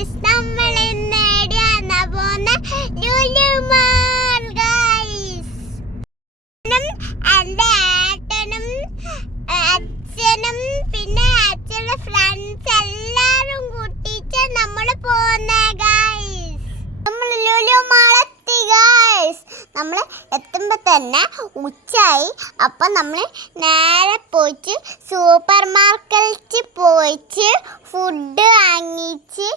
Guys, നമ്മൾ ഇന്ന് എവിടെയാണ് പോകുന്നത്? Lulu mall guys. എൻ്റെ ഏട്ടനും അച്ഛനും പിന്നെ അച്ഛൻ്റെ ഫ്രണ്ട്സ് എല്ലാരും കൂട്ടിയിട്ട് നമ്മൾ പോകുന്ന ഗൈസ്. നമ്മൾ ലുലു മാൾ എത്തി ഗൈസ്. നമ്മൾ എത്തുമ്പോൾ തന്നെ ഉച്ചയായി. അപ്പം നമ്മൾ നേരെ പോയിട്ട് സൂപ്പർ മാർക്കറ്റിൽ പോയിട്ട് ഫുഡ് വാങ്ങിച്ച്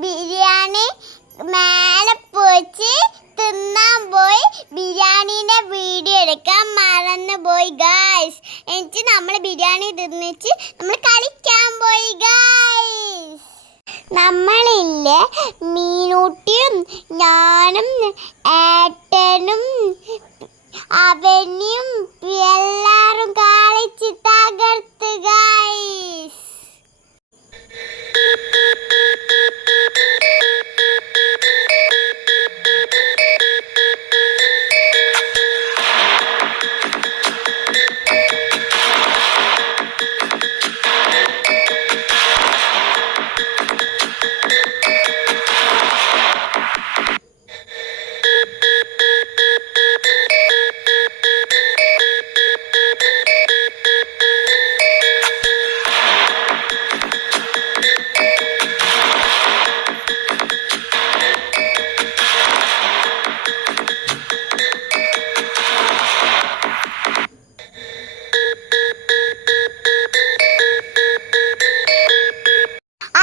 ബിരിയാണി മേലെ പോയിട്ട് തിന്നാൻ പോയി. ബിരിയാണീൻ്റെ വീഡിയോ എടുക്കാൻ മറന്നു പോയി ഗൈസ്. എന്നിട്ട് നമ്മൾ ബിരിയാണി തിന്നിച്ച് നമ്മൾ കളിക്കാൻ പോയി ഗൈസ്. നമ്മളില്ലേ മീനൂട്ടിയും ഞാനും ഏട്ടനും അവനും എല്ലാരും കളിച്ച് തകർത്ത് ഗൈസ്.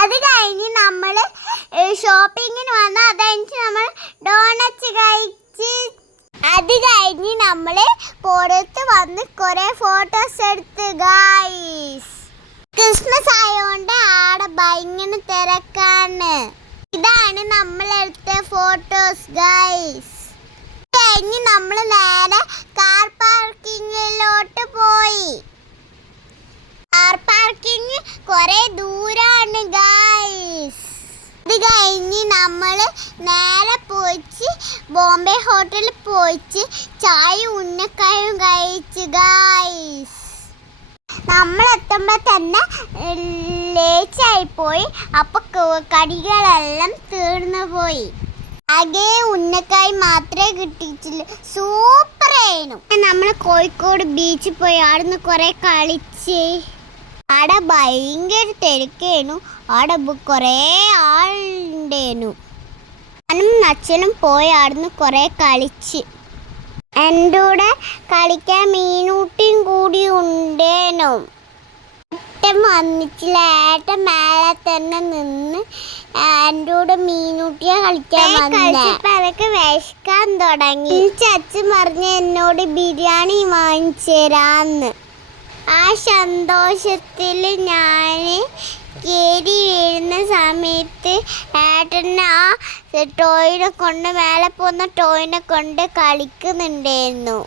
അത് കഴിഞ്ഞ് നമ്മൾ ഷോപ്പിങ്ങിന് വന്ന് അത് കഴിഞ്ഞ് നമ്മൾ ഡോണറ്റ്സ് കഴിച്ച് അത് കഴിഞ്ഞ് നമ്മൾ പുറത്ത് വന്ന് കുറേ ഫോട്ടോസ് എടുത്ത് ഗൈസ്. ക്രിസ്മസ് ആയതുകൊണ്ട് ആടെ ഭയങ്കര തിരക്കാണ്. ഇതാണ് നമ്മളെടുത്ത ഫോട്ടോസ് ഗൈസ്. കഴിഞ്ഞ് നമ്മൾ നേരെ കാർ പാർക്കിങ്ങിലോട്ട് പോയി. കാർ പാർക്കിങ് കുറേ ദൂരാണ് ഗൈസ്. ഇത് കഴിഞ്ഞ് നമ്മൾ നേരെ പോയിട്ട് ബോംബെ ഹോട്ടലിൽ പോയിട്ട് ചായ ഉന്നക്കായും കഴിച്ച് ഗൈസ്. നമ്മൾ എത്തുമ്പോൾ തന്നെ ലേറ്റായിപ്പോയി. അപ്പോൾ കടികളെല്ലാം തീർന്നു പോയി. ആകെ ഉന്നക്കായ് മാത്രമേ കിട്ടിയിട്ടില്ല. സൂപ്പറായിരുന്നു. നമ്മൾ കോഴിക്കോട് ബീച്ചിൽ പോയി അവിടുന്ന് കുറേ കളിച്ച്. അവിടെ ഭയങ്കര തിരക്കേനു. അവിടെ കുറേ ആളുണ്ടേനു. ഞാനും അച്ഛനും പോയി അവിടുന്ന് കുറേ കളിച്ച്. എൻ്റെ കൂടെ കളിക്കാൻ മീനൂട്ടിയും കൂടി ഉണ്ടേനു. ഏട്ടൻ വന്നിട്ടില്ല. ഏട്ടൻ മേലെ തന്നെ നിന്ന് എൻ്റെ കൂടെ മീനൂട്ടിയെ കളിക്കാൻ കളിച്ചപ്പോൾ അതൊക്കെ വിശക്കാൻ തുടങ്ങി. അച്ഛൻ പറഞ്ഞ് എന്നോട് ബിരിയാണി വാങ്ങിച്ചു തരാമെന്ന്. ആ സന്തോഷത്തിൽ ഞാൻ കയറി വീഴുന്ന സമയത്ത് ഏട്ടനെ ആ ടോയിനെ കൊണ്ട് മേലെ പോകുന്ന ടോയിനെ കൊണ്ട് കളിക്കുന്നുണ്ടായിരുന്നു.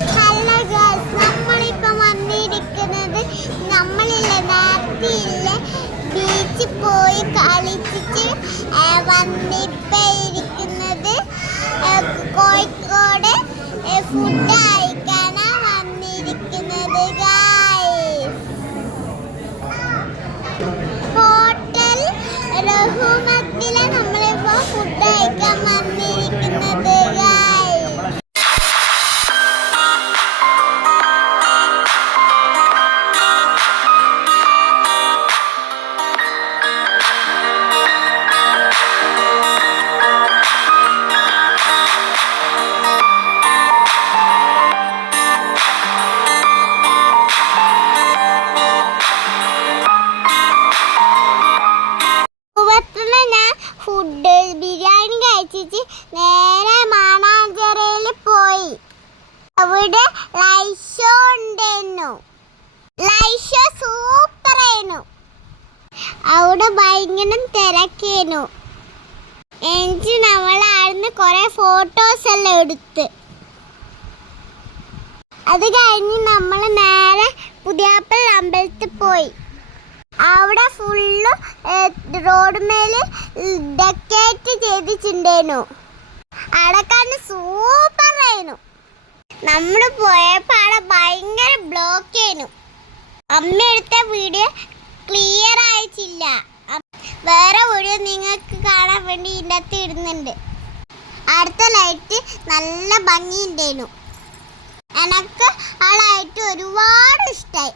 ഹലോ ഗൈസ്, നമ്മളിപ്പം വന്നിരിക്കുന്നത് നമ്മളില്ല നേരത്തെ ഇല്ല ബീച്ചിൽ പോയി കളിച്ചിട്ട് വന്നിപ്പോൾ ഇരിക്കുന്നത് കോഴിക്കോട് ഫുഡ് കഴിക്കാനാണ് വന്നിരിക്കുന്നത് ഗൈസ്. ഹോട്ടൽ റഹ്മത്തിലെ നമ്മളിപ്പോൾ ഫുഡ് കഴിക്കാൻ വന്നിരിക്കുന്നത് ഗൈസ്. ബിരിയാണി കഴിച്ചിട്ട് നേരെ മാനാഞ്ചേരിയിൽ പോയി. അവിടെ ലൈറ്റ് ഷോ ഉണ്ടായിരുന്നു. ലൈറ്റ് ഷോ സൂപ്പറായിരുന്നു. അവിടെ ഭയങ്കര തിരക്കേനു. എനിക്ക് നമ്മളായിരുന്നു കുറേ ഫോട്ടോസ് എല്ലാം എടുത്ത്. അത് കഴിഞ്ഞ് നമ്മൾ നേരെ പുതിയാപ്പള്ളി അമ്പലത്തിൽ പോയി. അവിടെ ഫുള്ള് റോഡ് മേൽ ഡെക്കറേറ്റ് ചെയ്തിട്ടുണ്ടായിരുന്നു. അടക്കാണ് സൂപ്പറായിരുന്നു. നമ്മൾ പോയപ്പോൾ അവിടെ ഭയങ്കര ബ്ലോക്ക് ആയിരുന്നു. അമ്മ എടുത്ത വീഡിയോ ക്ലിയർ ആയിട്ടില്ല. വേറെ വീഡിയോ നിങ്ങൾക്ക് കാണാൻ വേണ്ടി ഇതിൻ്റെ അകത്ത് ഇടുന്നുണ്ട്. അടുത്ത ലൈറ്റ് നല്ല ഭംഗിയുണ്ടായിരുന്നു. എനിക്ക് ആ ലൈറ്റ് ഒരുപാട് ഇഷ്ടമായി.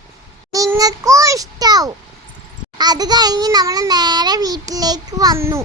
നിങ്ങൾക്കും ഇഷ്ടാവും. അത് കഴിഞ്ഞ് നമ്മൾ നേരെ വീട്ടിലേക്ക് വന്നു.